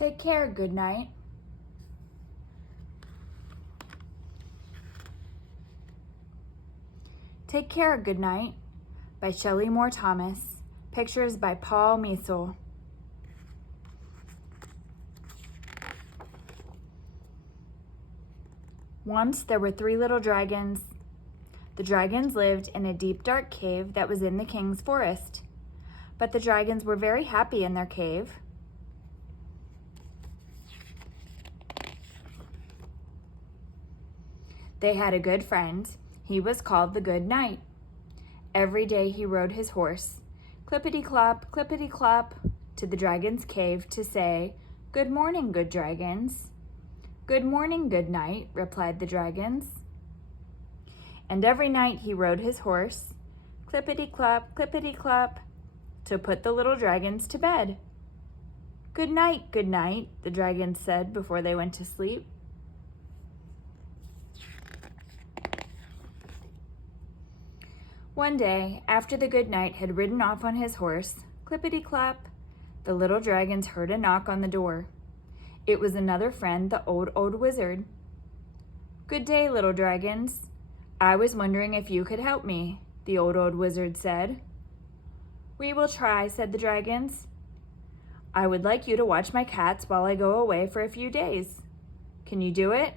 Take care, good night. Take Care, Good Night by Shelley Moore Thomas. Pictures by Paul Meisel. Once there were 3 little dragons. The dragons lived in a deep, dark cave that was in the king's forest. But the dragons were very happy in their cave. They had a good friend. He was called the Good Knight. Every day he rode his horse, clippity-clop, to the dragon's cave to say, "Good morning, good dragons." "Good morning, good night," replied the dragons. And every night he rode his horse, clippity-clop, to put the little dragons to bed. Good night," the dragons said before they went to sleep. One day, after the Good Knight had ridden off on his horse, clippity-clop, the little dragons heard a knock on the door. It was another friend, the old wizard. "Good day, little dragons. I was wondering if you could help me," the old wizard said. "We will try," said the dragons. "I would like you to watch my cats while I go away for a few days. Can you do it?"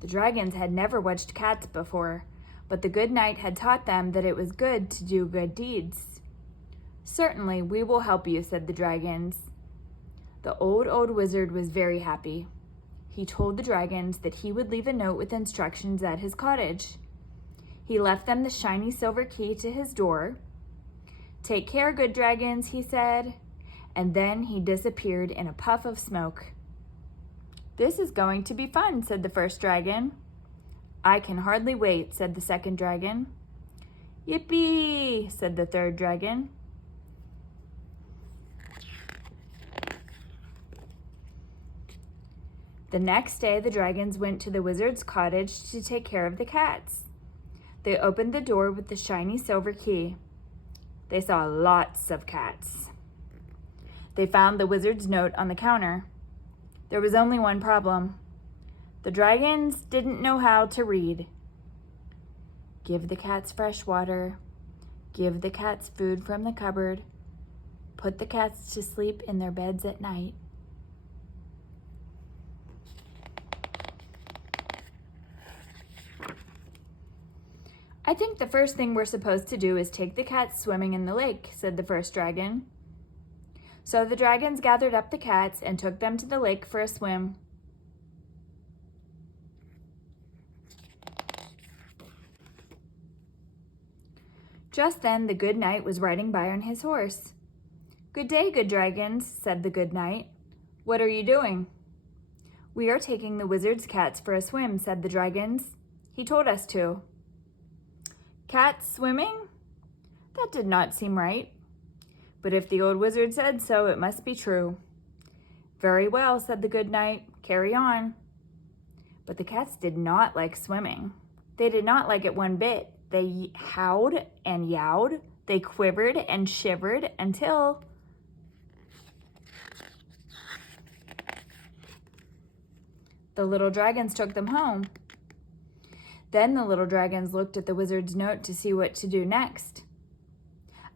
The dragons had never watched cats before, but the Good Knight had taught them that it was good to do good deeds. "Certainly, we will help you," said the dragons. The old wizard was very happy. He told the dragons that he would leave a note with instructions at his cottage. He left them the shiny silver key to his door. "Take care, good dragons," he said, and then he disappeared in a puff of smoke. "This is going to be fun," said the first dragon. "I can hardly wait," said the second dragon. "Yippee," said the third dragon. The next day, the dragons went to the wizard's cottage to take care of the cats. They opened the door with the shiny silver key. They saw lots of cats. They found the wizard's note on the counter. There was only one problem. The dragons didn't know how to read. "Give the cats fresh water. Give the cats food from the cupboard. Put the cats to sleep in their beds at night." "I think the first thing we're supposed to do is take the cats swimming in the lake," said the first dragon. So the dragons gathered up the cats and took them to the lake for a swim. Just then the Good Knight was riding by on his horse. "Good day, good dragons," said the Good Knight. "What are you doing?" "We are taking the wizard's cats for a swim," said the dragons. "He told us to." Cats swimming? That did not seem right. But if the old wizard said so, it must be true. "Very well," said the Good Knight. "Carry on." But the cats did not like swimming. They did not like it one bit. They howled and yowled. They quivered and shivered until the little dragons took them home. Then the little dragons looked at the wizard's note to see what to do next.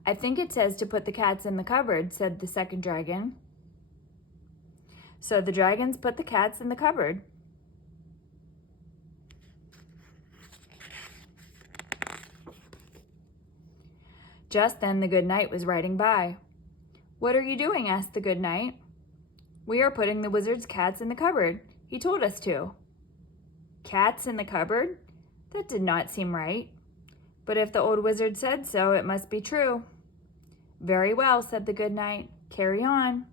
"I think it says to put the cats in the cupboard," said the second dragon. So the dragons put the cats in the cupboard. Just then the Good Knight was riding by. "What are you doing?" asked the Good Knight. "We are putting the wizard's cats in the cupboard. He told us to." Cats in the cupboard? That did not seem right. But if the old wizard said so, it must be true. "Very well," said the Good Knight. "Carry on."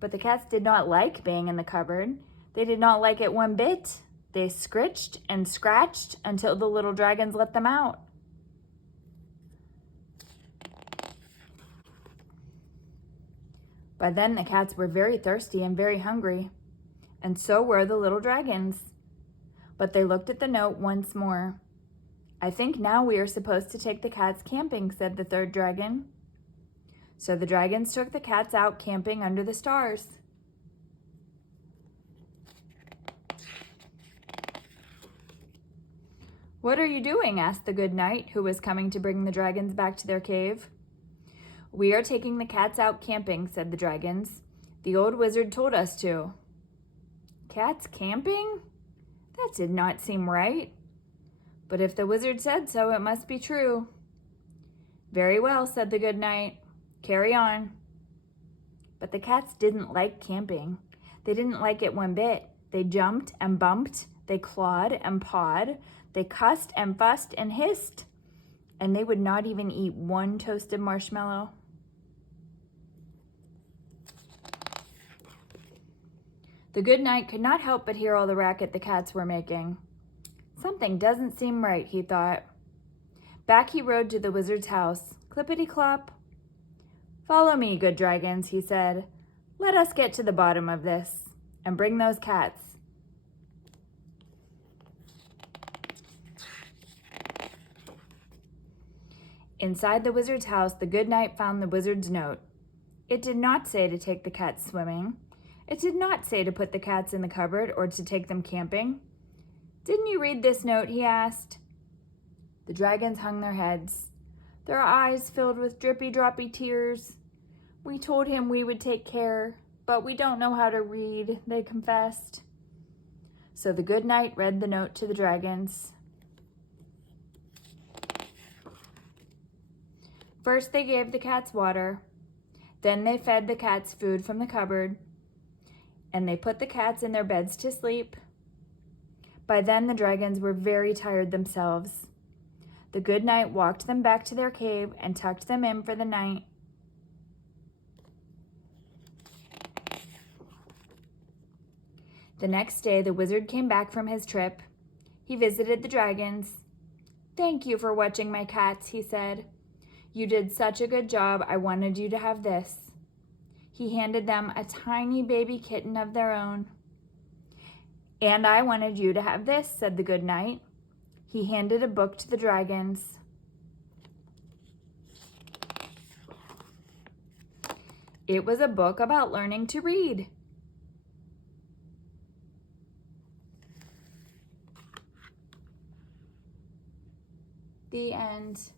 But the cats did not like being in the cupboard. They did not like it one bit. They scritched and scratched until the little dragons let them out. By then the cats were very thirsty and very hungry, and so were the little dragons. But they looked at the note once more. "I think now we are supposed to take the cats camping," said the third dragon. So the dragons took the cats out camping under the stars. "What are you doing?" asked the good knight, who was coming to bring the dragons back to their cave. "We are taking the cats out camping," said the dragons. "The old wizard told us to." Cats camping? That did not seem right. But if the wizard said so, it must be true. "Very well," said the good knight. "Carry on." But the cats didn't like camping. They didn't like it one bit. They jumped and bumped. They clawed and pawed. They cussed and fussed and hissed. And they would not even eat one toasted marshmallow. The good knight could not help but hear all the racket the cats were making. Something doesn't seem right, he thought. Back he rode to the wizard's house. Clippity-clop. "Follow me, good dragons," he said. "Let us get to the bottom of this and bring those cats." Inside the wizard's house, the good knight found the wizard's note. It did not say to take the cats swimming. It did not say to put the cats in the cupboard or to take them camping. "Didn't you read this note?" he asked. The dragons hung their heads. Their eyes filled with drippy-droppy tears. "We told him we would take care, but we don't know how to read," they confessed. So the good knight read the note to the dragons. First they gave the cats water. Then they fed the cats food from the cupboard. And they put the cats in their beds to sleep. By then the dragons were very tired themselves. The good knight walked them back to their cave and tucked them in for the night. The next day the wizard came back from his trip. He visited the dragons. "Thank you for watching my cats," he said. "You did such a good job, I wanted you to have this." He handed them a tiny baby kitten of their own. "And I wanted you to have this," said the good knight. He handed a book to the dragons. It was a book about learning to read. The end.